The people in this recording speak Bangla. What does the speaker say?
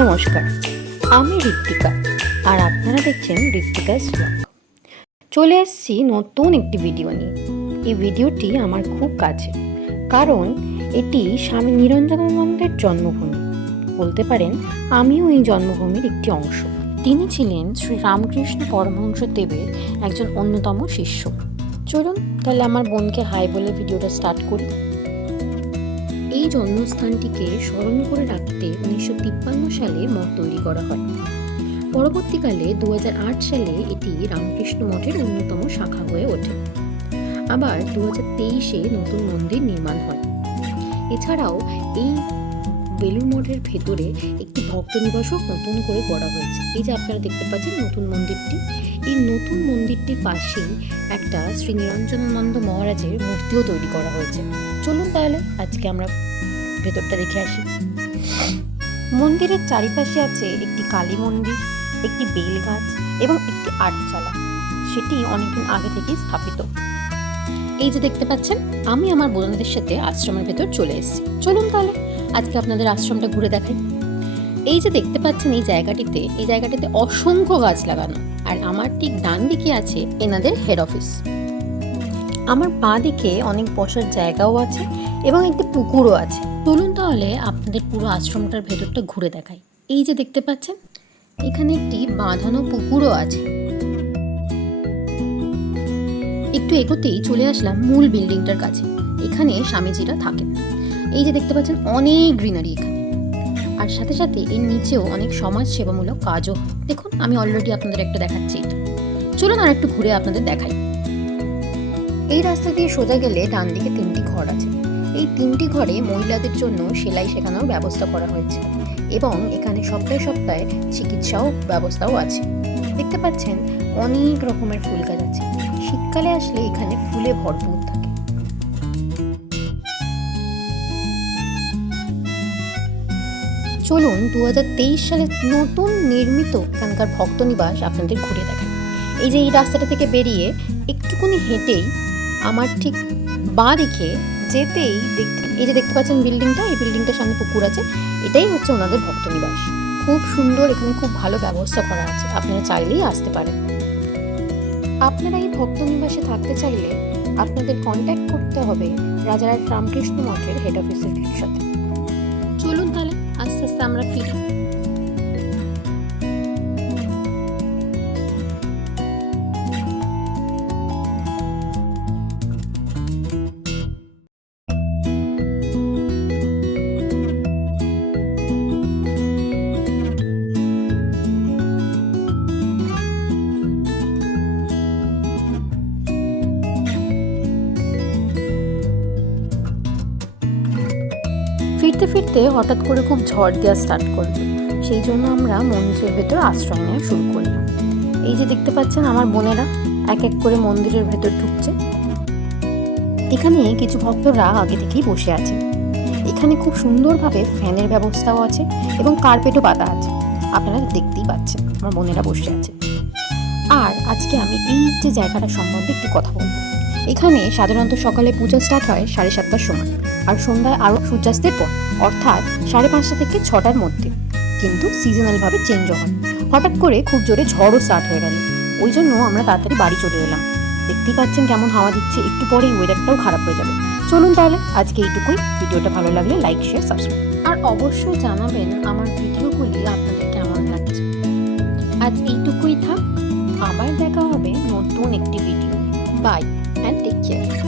নমস্কার, আমি ঋত্বিকা আর আপনারা দেখছেন ঋত্বিকাস ব্লগ। চলে এসেছি নতুন একটি ভিডিও নিয়ে। এই ভিডিওটি আমার খুব কাছে, কারণ এটি স্বামী নিরঞ্জনানন্দের জন্মভূমি। বলতে পারেন আমিও এই জন্মভূমির একটি অংশ। তিনি ছিলেন শ্রী রামকৃষ্ণ পরমহংস দেবের একজন অন্যতম শিষ্য। চলুন তাহলে আমার বোনকে হাই বলে ভিডিওটা স্টার্ট করি। এই জন্মস্থানটিকে স্মরণ করে রাখতে 1953 সালে মঠ তৈরি করা হয়। পরবর্তীকালে 2008 সালে এটি রামকৃষ্ণ মঠের অন্যতম শাখা হয়ে ওঠে। আবার 2023-এ নতুন মন্দির নির্মাণ হয়। এছাড়াও এই বেলুড় মঠের ভেতরে একটি ভক্ত নিবাসও নতুন করে গড়া হয়েছে। এই যে আপনারা দেখতে পাচ্ছেন নতুন মন্দিরটি, এই নতুন মন্দিরটির পাশেই একটা শ্রী নিরঞ্জনানন্দ মহারাজের মূর্তিও তৈরি করা হয়েছে। চলুন তাহলে আজকে আমরা ভেতরটা দেখে আসি। মন্দিরের চারিপাশে আছে একটি কালী মন্দির, একটি বেল গাছ এবং একটি আটচালা। সেটি অনেকদিন আগে থেকেই স্থাপিত। এই যে দেখতে পাচ্ছেন, আমি আমার বোনদের সাথে আশ্রমের ভেতর চলে এসেছি। চলুন তাহলে আজকে আপনাদের আশ্রমটা ঘুরে দেখাই। এই যে দেখতে পাচ্ছেন এই জায়গাটিতে অসংখ্য গাছ লাগানো, আর আমার ঠিক ডান দিকে আছে এনাদের হেড অফিস। আমার বাঁ দিকে অনেক বসার জায়গাও আছে এবং একটি পুকুরও আছে। চলুন তাহলে আপনাদের পুরো আশ্রমটার ভেতরটা ঘুরে দেখাই। এই যে দেখতে পাচ্ছেন এখানে একটি বাঁধানো পুকুরও আছে। একটু এগোতেই চলে আসলাম মূল বিল্ডিংটার কাছে। এখানে স্বামীজিরা থাকেন। এই যে দেখতে পাচ্ছেন অনেক গ্রিনারি এখানে, আর সাথে সাথে এর নিচেও অনেক সমাজ সেবামূলক কাজও। দেখুন আমি অলরেডি আপনাদের একটা দেখাচ্ছি। চলুন আর একটু ঘুরে আপনাদের দেখাই। এই রাস্তা দিয়ে সোজা গেলে ডান দিকে 3টি ঘর আছে। এই 3টি ঘরে মহিলাদের জন্য সেলাই শেখানোর ব্যবস্থা করা হয়েছে এবং এখানে সপ্তাহে সপ্তাহে চিকিৎসাও ব্যবস্থাও আছে। দেখতে পাচ্ছেন অনেক রকমের ফুল গাছ আছে। শীতকালে আসলে এখানে ফুলে ভরপুর থাকে। চলুন 2023 সালে নতুন নির্মিত এখানকার ভক্ত নিবাস আপনাদের ঘুরে দেখাই। এই যে এই রাস্তাটা থেকে বেরিয়ে একটুখানি হেঁটেই আমার ঠিক বাঁ দিকে যেতেই এই যে দেখতে পাচ্ছেন বিল্ডিংটা, এই বিল্ডিংটার সামনে পুকুর আছে। এটাই হচ্ছে ওনাদের ভক্ত নিবাস। খুব সুন্দর, এখানে খুব ভালো ব্যবস্থা করা আছে। আপনারা চাইলেই আসতে পারেন। আপনারা এই ভক্ত নিবাসে থাকতে চাইলে আপনাদের কন্ট্যাক্ট করতে হবে রাজারহাট রামকৃষ্ণ মঠের হেড অফিসের সাথে। চলুন তাহলে আস্তে আস্তে আমরা ফিরি। ফিরতে ফিরতে হঠাৎ করে খুব ঝড় দেওয়া স্টার্ট করলো। সেই জন্য আমরা মন্দিরের ভেতর আশ্রয় নেওয়া শুরু করলাম। এই যে দেখতে পাচ্ছেন আমার বোনেরা এক এক করে মন্দিরের ভেতর ঢুকছে। এখানে কিছু ভক্তরা আগে থেকেই বসে আছে। এখানে খুব সুন্দরভাবে ফ্যানের ব্যবস্থাও আছে এবং কার্পেটও পাতা আছে। আপনারা দেখতেই পাচ্ছেন আমার বোনেরা বসে আছে। আর আজকে আমি এই যে জায়গাটা সম্বন্ধে একটু কথা বলবো। এখানে সাধারণত সকালে পূজা স্টার্ট হয় 7:30টার সময়, আর সন্ধ্যায় আরও সূর্যাস্তের পর, অর্থাৎ 5:30 থেকে 6টার মধ্যে। কিন্তু সিজনালভাবে চেঞ্জও হয়। হঠাৎ করে খুব জোরে ঝড়ও স্টার্ট হয়ে গেল, ওই জন্য আমরা তাড়াতাড়ি বাড়ি চলে এলাম। দেখতেই পাচ্ছেন কেমন হাওয়া দিচ্ছে, একটু পরেই ওয়েদারটাও খারাপ হয়ে যাবে। চলুন তাহলে আজকে এইটুকুই। ভিডিওটা ভালো লাগলে লাইক, শেয়ার, সাবস্ক্রাইব, আর অবশ্যই জানাবেন আমার ভিডিওগুলি আপনাদের কেমন লাগছে। আজ এইটুকুই থাক, আবার দেখা হবে নতুন একটি video. Bye and take care.